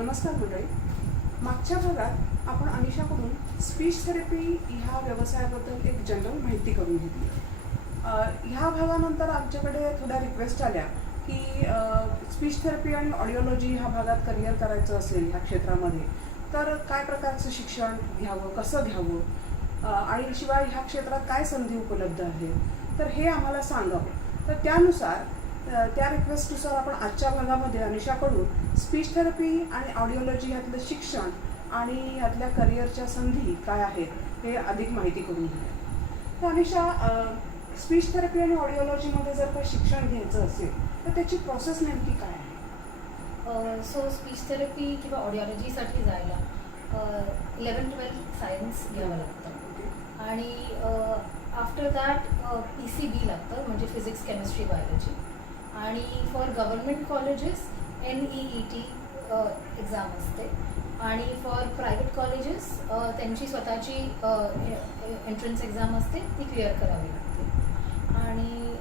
नमस्कार मंडळी. मागच्या भागात आपण अनिशाकडून स्पीच थेरपी ह्या व्यवसायाबद्दल एक जनरल माहिती करून घेतली. ह्या भागानंतर आमच्याकडे थोड्या रिक्वेस्ट आल्या की स्पीच थेरपी आणि ऑडिओलॉजी ह्या भागात करिअर करायचं असेल ह्या क्षेत्रामध्ये तर काय प्रकारचं शिक्षण घ्यावं, कसं घ्यावं आणि शिवाय ह्या क्षेत्रात काय संधी उपलब्ध आहेत तर हे आम्हाला सांगावं. तर त्यानुसार त्या रिक्वेस्टनुसार आपण आजच्या भागामध्ये अनिशाकडून स्पीच थेरपी आणि ऑडिओलॉजी ह्यातलं शिक्षण आणि ह्यातल्या करिअरच्या संधी काय आहेत हे अधिक माहिती करून घेऊया. तर अनिशा, स्पीच थेरपी आणि ऑडिओलॉजीमध्ये जर का शिक्षण घ्यायचं असेल तर त्याची प्रोसेस नेमकी काय आहे? सो स्पीच थेरपी किंवा ऑडिओलॉजीसाठी जायला 11-12 सायन्स घ्यावं लागतं आणि आफ्टर दॅट PCB लागतं, म्हणजे फिजिक्स, केमिस्ट्री, बायोलॉजी. आणि for government colleges NEET exam असते आणि फॉर प्रायव्हेट कॉलेजेस त्यांची स्वतःची एंट्रन्स एक्झाम असते, ती क्लिअर करावी लागते. आणि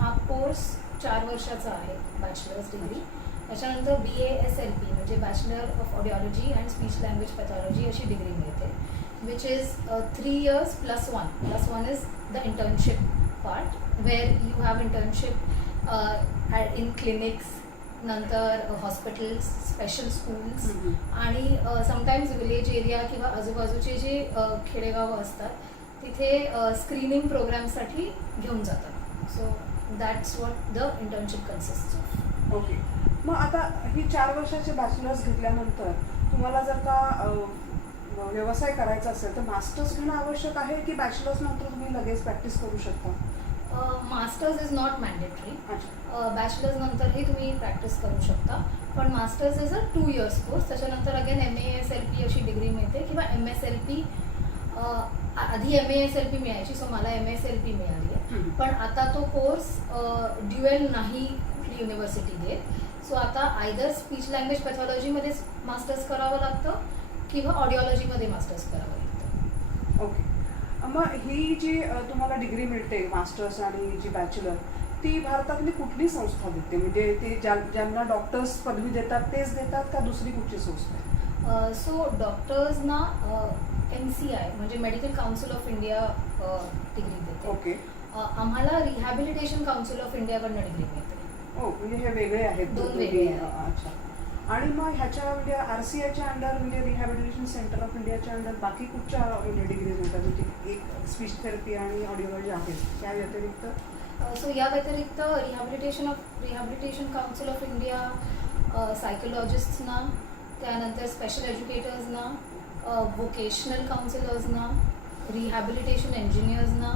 हा कोर्स 4 वर्षाचा आहे, बॅचलर्स डिग्री. त्याच्यानंतर BASLP म्हणजे bachelor of audiology and speech language pathology अशी डिग्री मिळते, which is 3 years +1. +1 is the internship part, where you have internship in clinics, नंतर हॉस्पिटल्स, स्पेशल स्कूल्स आणि समटाईम्स विलेज एरिया किंवा आजूबाजूचे जे खेडेगावं असतात तिथे स्क्रीनिंग प्रोग्रामसाठी घेऊन जातात. So that's what the internship consist of. Okay. मग आता ही 4 वर्षाचे बॅचलर्स घेतल्यानंतर तुम्हाला जर का व्यवसाय करायचा असेल तर मास्टर्स घेणं आवश्यक आहे की बॅचलर्स नंतर तुम्ही लगेच प्रॅक्टिस करू शकता? Masters is not mandatory. Bachelors नंतरही तुम्ही प्रॅक्टिस करू शकता, पण masters is a 2 years course. त्याच्यानंतर अगेन MASLP अशी डिग्री मिळते किंवा MSLP. आधी MASLP मिळायची, सो मला MSLP मिळाली आहे. पण आता तो कोर्स ड्युएल नाही युनिव्हर्सिटी देत. सो आता आयदर स्पीच लँग्वेज पॅथॉलॉजीमध्ये मास्टर्स करावं लागतं किंवा ऑडिओलॉजीमध्ये मास्टर्स करावं लागतं. ओके. मग ही जी तुम्हाला डिग्री मिळते मास्टर्स आणि जी बॅचलर, ती भारतातली कुठली संस्था देते? म्हणजे ते ज्यांना डॉक्टर्स पदवी देतात तेच देतात का दुसरी कुठली संस्था आहे? सो डॉक्टर्सना MCI म्हणजे medical council of India degree देते. ओके. आम्हाला रिहॅबिलिटेशन काउन्सिल ऑफ इंडियाकडनं डिग्री मिळते. हो, म्हणजे हे वेगळे आहेत. 2 वेगळे आहेत. अच्छा. आणि मग ह्याच्या म्हणजे RCIच्या अंडर म्हणजे रिहॅबिलिटेशन सेंटर ऑफ इंडियाच्या अंडर बाकी कुठच्या म्हणजे डिग्रीज होतात? म्हणजे एक स्पीच थेरपी आणि ऑडिओलॉजी आहे, त्या व्यतिरिक्त? सो या व्यतिरिक्त रिहॅबिलिटेशन काउन्सिल ऑफ इंडिया सायकोलॉजिस्ट्सना, त्यानंतर स्पेशल एज्युकेटर्सना, व्होकेशनल काउन्सिलर्सना, रिहॅबिलिटेशन इंजिनियर्सना,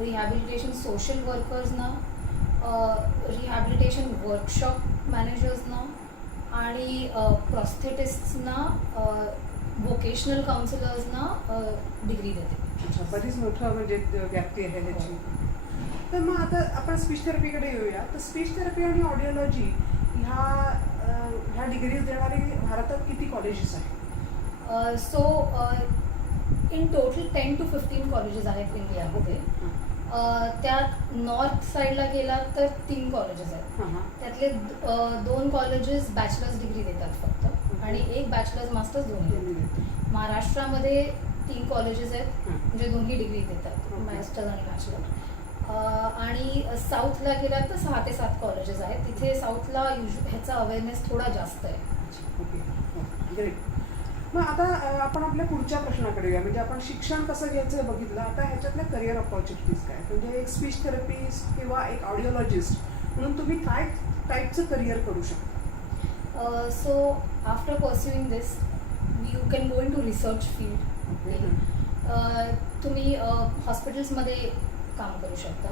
रिहॅबिलिटेशन सोशल वर्कर्सना, रिहॅबिलिटेशन वर्कशॉप मॅनेजर्सना आणि प्रॉस्थेटिस्ट्सना, व्होकेशनल काउन्सिलर्सना डिग्री देते. अच्छा, बरीच मोठं म्हणजे व्याप्ती आहे ह्याची. तर मग आता आपण स्पीच थेरपीकडे येऊया. तर स्पीच थेरपी आणि ऑडिओलॉजी ह्या डिग्रीज देणारी भारतात किती कॉलेजेस आहेत? So in total 10 to 15 colleges आहेत इंडियामध्ये. त्यात नॉर्थ साईडला गेला तर 3 कॉलेजेस आहेत. त्यातले 2 कॉलेजेस बॅचलर्स डिग्री देतात फक्त आणि 1 बॅचलर्स मास्टर्स दोन्ही. महाराष्ट्रामध्ये 3 कॉलेजेस आहेत म्हणजे दोन्ही डिग्री देतात, मास्टर्स आणि बॅचलर. आणि साऊथला गेला तर 6 ते 7 कॉलेजेस आहेत. तिथे साऊथला ह्याचा अवेअरनेस थोडा जास्त आहे. Okay, great. मग आता आपण आपल्या पुढच्या प्रश्नाकडे येऊया. म्हणजे आपण शिक्षण कसं घ्यायचं हे बघितलं. आता ह्याच्यातल्या करिअर ऑपॉर्च्युनिटीज काय? म्हणजे एक स्पीच थेरपिस्ट किंवा एक ऑडिओलॉजिस्ट म्हणून तुम्ही काय टाईपचं करिअर करू शकता? So after pursuing this you can go into research field. तुम्ही हॉस्पिटल्समध्ये काम करू शकता,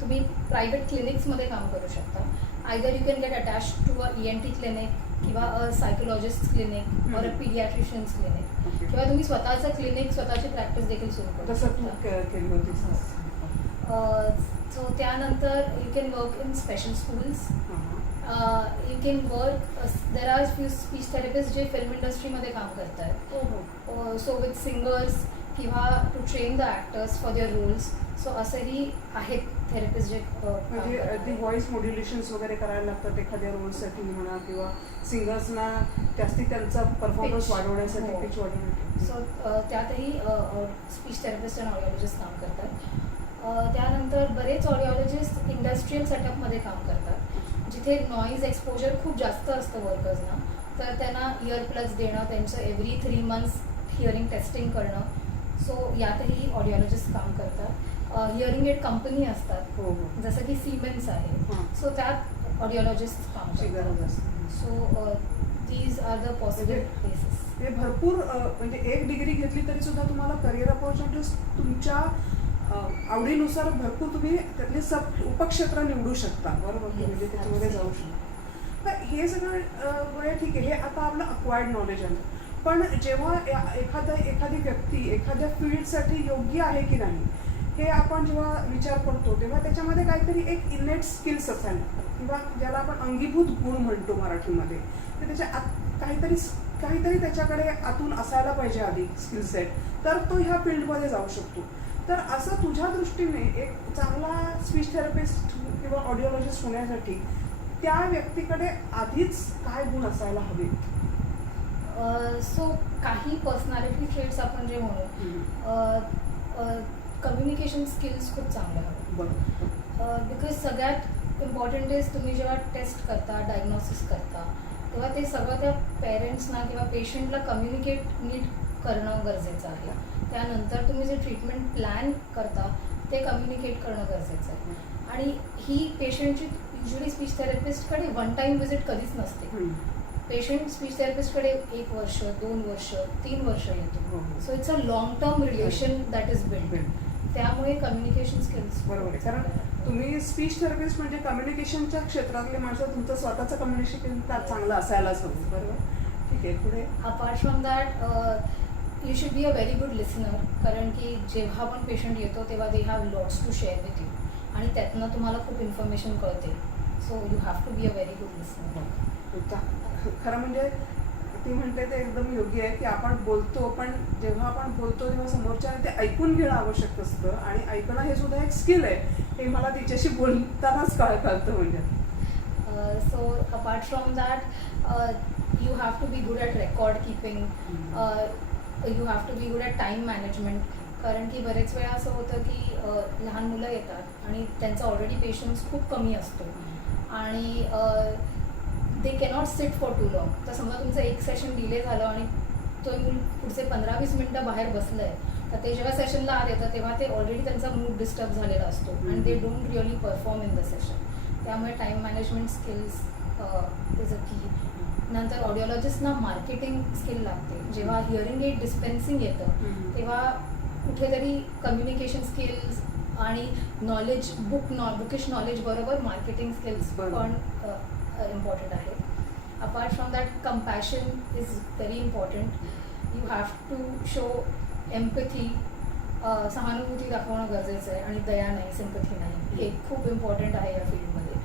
तुम्ही प्रायव्हेट क्लिनिक्समध्ये काम करू शकता. Either you can get attach to a ENT clinic किंवा अ सायकोलॉजिस्ट क्लिनिक और अ पीडियाट्रिशियन्स क्लिनिक, किंवा तुम्ही स्वतःचं क्लिनिक, स्वतःची प्रॅक्टिस देखील सुरू करू शकता. सो त्यानंतर you can work in special schools. You can work, there are few speech therapist जे फिल्म इंडस्ट्रीमध्ये काम करत आहेत. सो विथ सिंगर्स किंवा to train the actors for their roles. So असंही आहेत थेरपिस्ट जे काम म्हणजे करतात. ती व्हॉइस मॉड्युलेशन्स वगैरे करायला लागतात एखाद्या रोलसाठी म्हणा किंवा सिंगर्सना जास्ती त्यांचा परफॉर्मन्स Pitch. वाढवण्यासाठी हो. पिच वाढवण्यासाठी. सो त्यातही स्पीच थेरपिस्ट आणि ऑडिओलॉजिस्ट काम करतात. त्यानंतर बरेच ऑडिओलॉजिस्ट इंडस्ट्रियल सेटअपमध्ये काम करतात, जिथे नॉईज एक्सपोजर खूप जास्त असतं वर्कर्सना, तर त्यांना इयर प्लग्स देणं, त्यांचं एव्हरी 3 months हिअरिंग टेस्टिंग करणं. सो यातही ऑडिओलॉजिस्ट काम करतात. हिअरिंग एड कंपनी असतात, हो हो. जसं की सिमेन्स आहे, हां. सो त्यात ऑडिओलॉजिस्ट काम ची गरज करतात. असते. So these are the possible म्हणजे- केसेस. ते भरपूर म्हणजे एक डिग्री घेतली तरी सुद्धा तुम्हाला करिअर अपॉर्च्युनिटीज तुमच्या आवडीनुसार भरपूर तुम्ही त्यातले उपक्षेत्र निवडू शकता, बरोबर? Yes, म्हणजे त्याच्यामध्ये जाऊ absolutely. शकता. तर हे सगळं बरं ठीक आहे, हे आता आपलं अक्वायर्ड नॉलेज आहे. पण जेव्हा एखादी व्यक्ती एखाद्या फील्डसाठी योग्य आहे की नाही हे आपण जेव्हा विचार करतो तेव्हा त्याच्यामध्ये काहीतरी एक इनेट स्किल्स असायला किंवा ज्याला आपण अंगीभूत गुण म्हणतो मराठीमध्ये, तर त्याच्या आत काहीतरी त्याच्याकडे आतून असायला पाहिजे आधी स्किल सेट, तर तो ह्या फील्डमध्ये जाऊ शकतो. तर असं तुझ्या दृष्टीने एक चांगला स्पीच थेरपिस्ट किंवा ऑडिओलॉजिस्ट होण्यासाठी त्या व्यक्तीकडे आधीच काय गुण असायला हवे? सो काही पर्सनॅलिटी ट्रेट्स आपण जे म्हणू, कम्युनिकेशन स्किल्स खूप चांगले हवे. बरोबर. बिकॉज सगळ्यात इम्पॉर्टंट इज तुम्ही जेव्हा टेस्ट करता, डायग्नोसिस करता, तेव्हा ते सगळं त्या पेरेंट्सना किंवा पेशंटला कम्युनिकेट नीट करणं गरजेचं आहे. त्यानंतर तुम्ही जे ट्रीटमेंट प्लॅन करता ते कम्युनिकेट करणं गरजेचं आहे. आणि ही पेशंटची युजली स्पीच थेरपिस्टकडे वन टाईम व्हिजिट कधीच नसते. पेशंट स्पीच थेरपिस्टकडे 1 वर्ष, 2 वर्ष, 3 वर्ष येतो. So it's a long term relation that is build. त्यामुळे कम्युनिकेशन स्किल्स बरोबर आहे, कारण तुम्ही स्पीच थेरपिस्ट म्हणजे कम्युनिकेशनच्या क्षेत्रातले माणसं, तुमचं स्वतःचं कम्युनिकेशन चांगलं असायलाच हवं, बरोबर? ठीक आहे, पुढे. Apart from that you should be a very good listener, कारण की जेव्हा पण पेशंट येतो तेव्हा they have lots to share with you आणि त्यातनं तुम्हाला खूप इन्फॉर्मेशन कळते. So you have to be a very good listener. खरं म्हणजे ती म्हणते ते एकदम योग्य आहे की आपण बोलतो, पण जेव्हा आपण बोलतो तेव्हा समोरच्याने ते ऐकून घेणं आवश्यक असतं आणि ऐकणं हे सुद्धा एक स्किल आहे, हे मला तिच्याशी बोलतानाच कळतं. म्हणजे so apart from that you have to be good at record keeping, you have to be good at time management. कारण की बरेच वेळा असं होतं की लहान मुलं येतात आणि त्यांचा ऑलरेडी पेशन्स खूप कमी असतो आणि दे cannot sit for too long. तर समजा तुमचं एक सेशन डिले झालं आणि तो मूल पुढचे 15-20 मिनटं बाहेर बसलं आहे, तर ते जेव्हा सेशनला आले तर तेव्हा ते ऑलरेडी त्यांचा मूड डिस्टर्ब झालेला असतो आणि they don't really perform in the session. त्यामुळे time management skills is a key. नंतर ऑडिओलॉजिस्टना मार्केटिंग स्किल लागते. जेव्हा हिअरिंग एड डिस्पेन्सिंग येतं तेव्हा कुठेतरी कम्युनिकेशन स्किल्स आणि नॉलेज बुकिश नॉलेज बरोबर मार्केटिंग स्किल्स पण इम्पॉर्टंट आहे. Apart from that compassion is very important. You have to show empathy, सहानुभूती दाखवणं गरजेचं आहे आणि दया नाही, सिम्पथी नाही. हे खूप इम्पॉर्टंट आहे या फील्डमध्ये,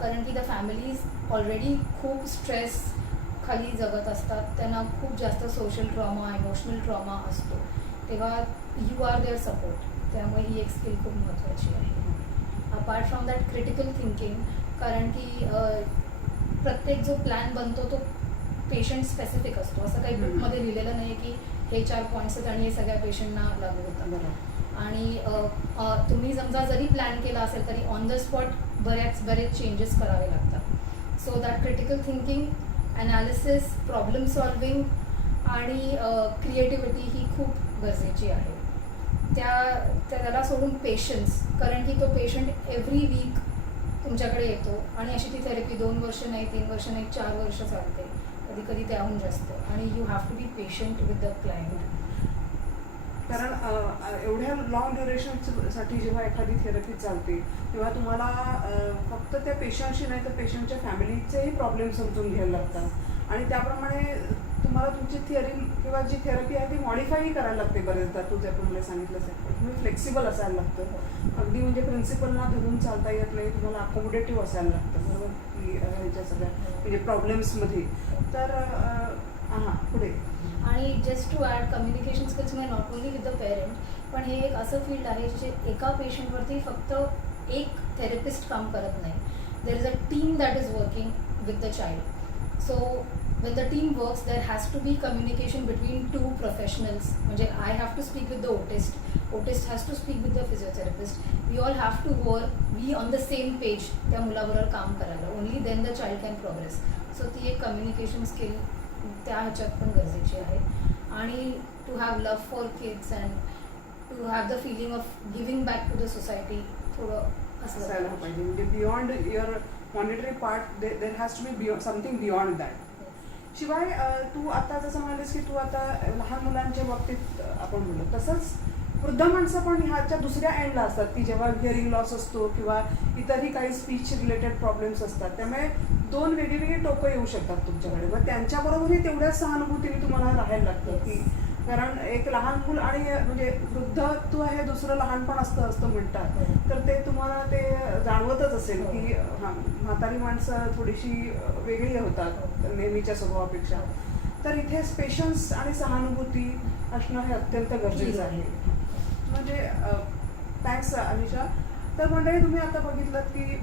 कारण की द फॅमिलीज ऑलरेडी खूप स्ट्रेस खाली जगत असतात. त्यांना खूप जास्त सोशल ट्रॉमा, इमोशनल ट्रॉमा असतो, तेव्हा यू आर देअर सपोर्ट. त्यामुळे ही एक स्किल खूप महत्त्वाची आहे. Apart from that critical thinking, कारण की प्रत्येक जो प्लॅन बनतो तो पेशंट स्पेसिफिक असतो. असं काही बुकमध्ये लिहिलेलं नाही की हे 4 पॉईंट्स आहेत आणि हे सगळ्या पेशंटना लागू होतात. आणि तुम्ही समजा जरी प्लॅन केला असेल तरी ऑन द स्पॉट बरेच चेंजेस करावे लागतात. So that critical thinking, analysis, problem solving आणि क्रिएटिव्हिटी ही खूप गरजेची आहे. त्याला सोडून पेशन्स, कारण की तो पेशंट एव्हरी वीक तुमच्याकडे येतो आणि अशी ती थेरपी 2 वर्ष नाही, 3 वर्ष नाही, 4 वर्ष चालते, कधी कधी त्याहून जास्त. आणि you have to be patient with the client. कारण एवढ्या लॉंग ड्युरेशनसाठी जेव्हा एखादी थेरपी चालते तेव्हा तुम्हाला फक्त त्या पेशंटशी नाही तर पेशंटच्या फॅमिलीचेही प्रॉब्लेम समजून घ्यायला लागतात आणि त्याप्रमाणे तुम्हाला तुमची थिअरी किंवा जी थेरपी आहे ती मॉडिफायही करायला लागते बरेचदा. तू ज्याप्रमाणे सांगितलंच आहे, तुम्ही फ्लेक्सिबल असायला लागतं. अगदी म्हणजे प्रिन्सिपलना धरून चालता येत नाही, तुम्हाला अकोमोडेटिव्ह असायला लागतं, बरोबर? की ह्याच्या सगळ्या म्हणजे प्रॉब्लेम्समध्ये. तर हां, पुढे. आणि just to add, communication skills म्हणजे not only with the parent, पण हे एक असं फील्ड आहे जे एका पेशंटवरती फक्त एक थेरपिस्ट काम करत नाही. There is a team that is working with the child. So when the team works, there has to be communication between two professionals. म्हणजे I have to speak with the otist has to speak with the physiotherapist. We all have to be on the same page त्या मुलाबरोबर काम करायला. Only then the child can progress. So ती एक communication skill त्या ह्याच्यात पण गरजेची आहे. आणि to have love for kids and to have the feeling of giving back to the society थोडं असायला पाहिजे. म्हणजे beyond your monetary part there has to be something beyond that. शिवाय तू आता जसं म्हणालीस की तू आता लहान मुलांच्या बाबतीत आपण बोललो, तसंच वृद्ध माणसं पण ह्याच्या दुसऱ्या एंडला असतात की जेव्हा हिअरिंग लॉस असतो किंवा इतरही काही स्पीच रिलेटेड प्रॉब्लेम्स असतात. त्यामुळे दोन वेगळी टोकं येऊ शकतात तुमच्याकडे. मग त्यांच्याबरोबरही तेवढ्याच सहानुभूतीने तुम्हाला राहायला लागतं की कारण एक लहान मुल आणि म्हणजे वृद्धत्व हे दुसरं लहानपण असतं म्हणतात. तर ते तुम्हाला ते जाणवतच असेल की हां म्हातारी माणसं थोडीशी वेगळी होतात नेहमीच्या स्वभावापेक्षा. तर इथे पेशन्स आणि सहानुभूती असणं हे अत्यंत गरजेचं आहे. म्हणजे थँक्स अनिशा. तर मंडळी तुम्ही आता बघितलं की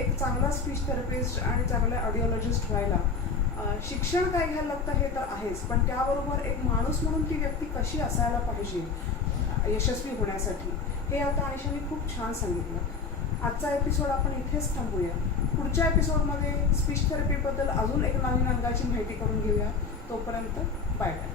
एक चांगला स्पीच थेरपिस्ट आणि चांगला ऑडिओलॉजिस्ट व्हायला शिक्षण काय घ्यायला लागतं हे तर आहेच, पण त्याबरोबर एक माणूस म्हणून ती व्यक्ती कशी असायला पाहिजे यशस्वी होण्यासाठी हे आता अनिशाने खूप छान सांगितलं. आजचा एपिसोड आपण इथेच थांबूया. पुढच्या एपिसोडमध्ये स्पीच थेरपीबद्दल अजून एक नवीन अंगाची माहिती करून घेऊया. तोपर्यंत बाय बाय.